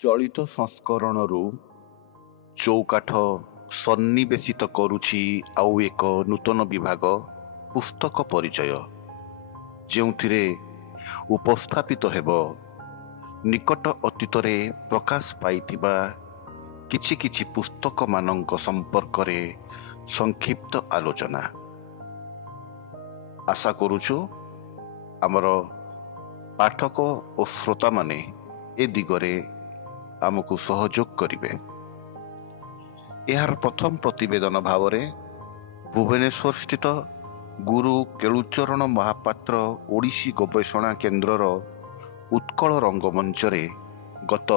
ଚଳିତ ସଂସ୍କରଣରୁ ଚୌକାଠ ସନ୍ନିବେଶିତ କରୁଛି ଆଉ ଏକ ନୂତନ ବିଭାଗ ପୁସ୍ତକ ପରିଚୟ, ଯେଉଁଥିରେ ଉପସ୍ଥାପିତ ହେବ ନିକଟ ଅତୀତରେ ପ୍ରକାଶ ପାଇଥିବା କିଛି କିଛି ପୁସ୍ତକମାନଙ୍କ ସମ୍ପର୍କରେ ସଂକ୍ଷିପ୍ତ ଆଲୋଚନା। ଆଶା କରୁଛୁ ଆମର ପାଠକ ଓ ଶ୍ରୋତାମାନେ ଏ ଦିଗରେ ଆମକୁ ସହଯୋଗ କରିବେ। ଏହାର ପ୍ରଥମ ପ୍ରତିବେଦନ ଭାବରେ ଭୁବନେଶ୍ୱର ସ୍ଥିତ ଗୁରୁ କେଳୁଚରଣ ମହାପାତ୍ର ଓଡ଼ିଶୀ ଗବେଷଣା କେନ୍ଦ୍ରର ଉତ୍କଳ ରଙ୍ଗମଞ୍ଚରେ ଗତ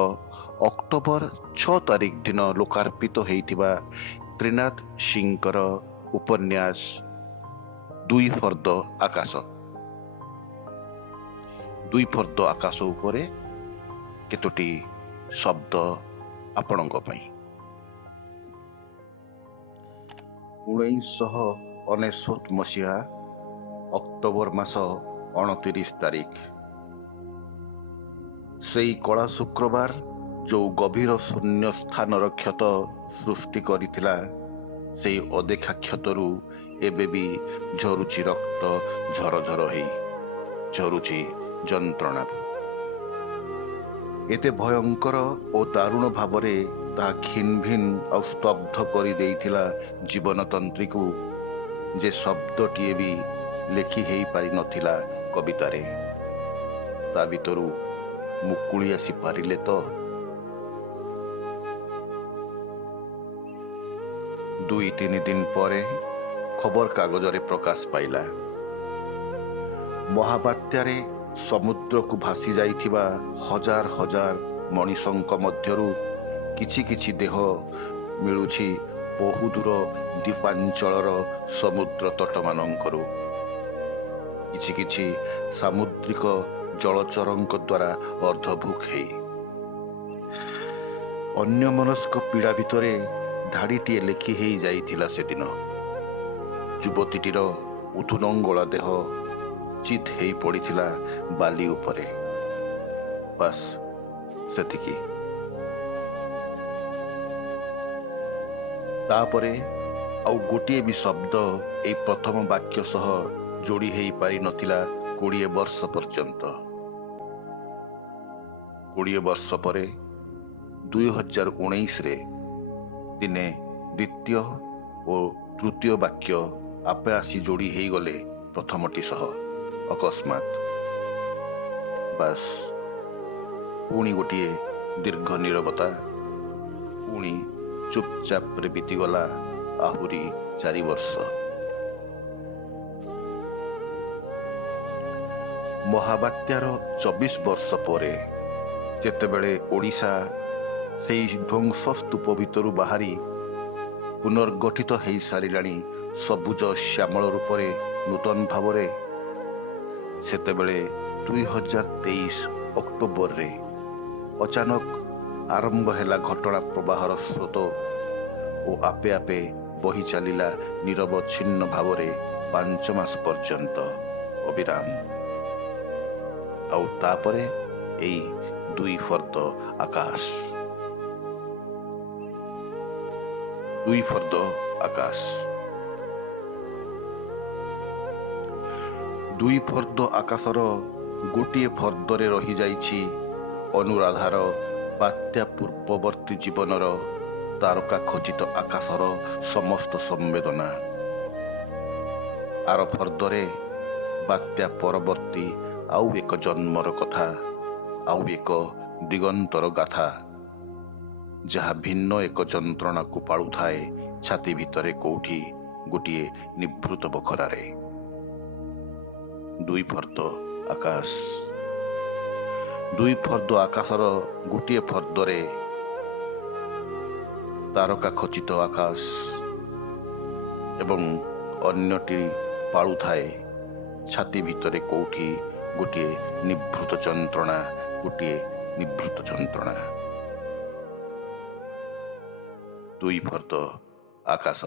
ଅକ୍ଟୋବର 6 ତାରିଖ ଦିନ ଲୋକାର୍ପିତ ହୋଇଥିବା ତ୍ରିନାଥ ସିଂଙ୍କର ଉପନ୍ୟାସ ଦୁଇ ଫର୍ଦ୍ଦ ଆକାଶ। ଦୁଇ ଫର୍ଦ୍ଦ ଆକାଶ ଉପରେ କେତୋଟି ଶବ୍ଦ ଆପଣଙ୍କ ପାଇଁ। 1999 ମସିହା ଅକ୍ଟୋବର ମାସ 29 ତାରିଖ। ସେଇ କଳା ଶୁକ୍ରବାର ଯେଉଁ ଗଭୀର ଶୂନ୍ୟ ସ୍ଥାନର କ୍ଷତ ସୃଷ୍ଟି କରିଥିଲା, ସେଇ ଅଦେଖା କ୍ଷତରୁ ଏବେ ବି ଝରୁଛି ରକ୍ତ, ଝରଝର ହେଇ ଝରୁଛି ଯନ୍ତ୍ରଣା। ଏତେ ଭୟଙ୍କର ଓ ଦାରୁଣ ଭାବରେ ତାହା ଖିନ୍ ଭିନ୍ ଆଉ ସ୍ତବ୍ଧ କରିଦେଇଥିଲା ଜୀବନତନ୍ତ୍ରୀକୁ, ଯେ ଶବ୍ଦଟିଏ ବି ଲେଖି ହେଇପାରିନଥିଲା କବିତାରେ। ତା ଭିତରୁ ମୁକୁଳି ଆସିପାରିଲେ ତ। 2-3 ଦିନ ପରେ ଖବରକାଗଜରେ ପ୍ରକାଶ ପାଇଲା, ମହାବାତ୍ୟାରେ ସମୁଦ୍ରକୁ ଭାସି ଯାଇଥିବା ହଜାର ହଜାର ମଣିଷଙ୍କ ମଧ୍ୟରୁ କିଛି କିଛି ଦେହ ମିଳୁଛି ବହୁଦୂର ଦ୍ୱୀପାଞ୍ଚଳର ସମୁଦ୍ର ତଟମାନଙ୍କରୁ। କିଛି କିଛି ସାମୁଦ୍ରିକ ଜଳଚରଙ୍କ ଦ୍ୱାରା ଅର୍ଦ୍ଧଭୁକ ହେଇ। ଅନ୍ୟମନସ୍କ ପୀଡ଼ା ଭିତରେ ଧାଡ଼ିଟିଏ ଲେଖି ହେଇ ଯାଇଥିଲା ସେଦିନ। ଯୁବତୀଟିର ଉଠୁନଙ୍ଗଳା ଦେହ ଚିତ୍ ହେଇ ପଡ଼ିଥିଲା ବାଲି ଉପରେ। ବାସ୍ ସେତିକି। ତାପରେ ଆଉ ଗୋଟିଏ ବି ଶବ୍ଦ ଏଇ ପ୍ରଥମ ବାକ୍ୟ ସହ ଯୋଡ଼ି ହେଇପାରିନଥିଲା 20 ବର୍ଷ ପର୍ଯ୍ୟନ୍ତ। 20 ବର୍ଷ ପରେ 2019ରେ ଦିନେ ଦ୍ୱିତୀୟ ଓ ତୃତୀୟ ବାକ୍ୟ ଆପେ ଆସି ଯୋଡ଼ି ହେଇଗଲେ ପ୍ରଥମଟି ସହ ଅକସ୍ମାତ୍। ବାସ୍ ପୁଣି ଗୋଟିଏ ଦୀର୍ଘ ନୀରବତା। ପୁଣି ଚୁପଚାପରେ ବିତିଗଲା ଆହୁରି 4 ବର୍ଷ। ମହାବାତ୍ୟାର 24 ବର୍ଷ ପରେ ଯେତେବେଳେ ଓଡ଼ିଶା ସେଇ ଧ୍ୱଂସସ୍ତୂପ ଭିତରୁ ବାହାରି ପୁନର୍ଗଠିତ ହେଇସାରିଲାଣି ସବୁଜ ଶ୍ୟାମଳ ରୂପରେ ନୂତନ ଭାବରେ, ସେତେବେଳେ 2023 ଅକ୍ଟୋବରରେ ଅଚାନକ ଆରମ୍ଭ ହେଲା ଘଟଣା ପ୍ରବାହର ସ୍ରୋତ ଓ ଆପେ ଆପେ ବହି ଚାଲିଲା ନିରବଚ୍ଛିନ୍ନ ଭାବରେ 5 ମାସ ପର୍ଯ୍ୟନ୍ତ ଅବିରାମ। ଆଉ ତାପରେ ଏଇ ଦୁଇ ଫର୍ଦ୍ଦ ଆକାଶ। ଦୁଇ ଫର୍ଦ୍ଦ ଆକାଶ। ଦୁଇ ଫର୍ଦ୍ଦ ଆକାଶର ଗୋଟିଏ ଫର୍ଦ୍ଦରେ ରହିଯାଇଛି ଅନୁରାଧାର ବାତ୍ୟା ପୂର୍ବବର୍ତ୍ତୀ ଜୀବନର ତାରକା ଖଚିତ ଆକାଶର ସମସ୍ତ ସମ୍ବେଦନା। ଆର ଫର୍ଦ୍ଦରେ ବାତ୍ୟା ପରବର୍ତ୍ତୀ ଆଉ ଏକ ଜନ୍ମର କଥା, ଆଉ ଏକ ଦିଗନ୍ତର ଗାଥା, ଯାହା ଭିନ୍ନ ଏକ ଯନ୍ତ୍ରଣାକୁ ପାଳୁଥାଏ ଛାତି ଭିତରେ କୋଉଠି ଗୋଟିଏ ନିଭୃତ ବଖରାରେ। ଦୁଇ ଫର୍ଦ୍ଦ ଆକାଶ। ଦୁଇ ଫର୍ଦ୍ଦ ଆକାଶର ଗୋଟିଏ ଫର୍ଦ୍ଦରେ ତାରକା ଖଚିତ ଆକାଶ ଏବଂ ଅନ୍ୟଟି ପାଳୁଥାଏ ଛାତି ଭିତରେ କୋଉଠି ଗୋଟିଏ ନିଭୃତ ଯନ୍ତ୍ରଣା, ଗୋଟିଏ ନିଭୃତ ଯନ୍ତ୍ରଣା। ଦୁଇ ଫର୍ଦ୍ଦ ଆକାଶ।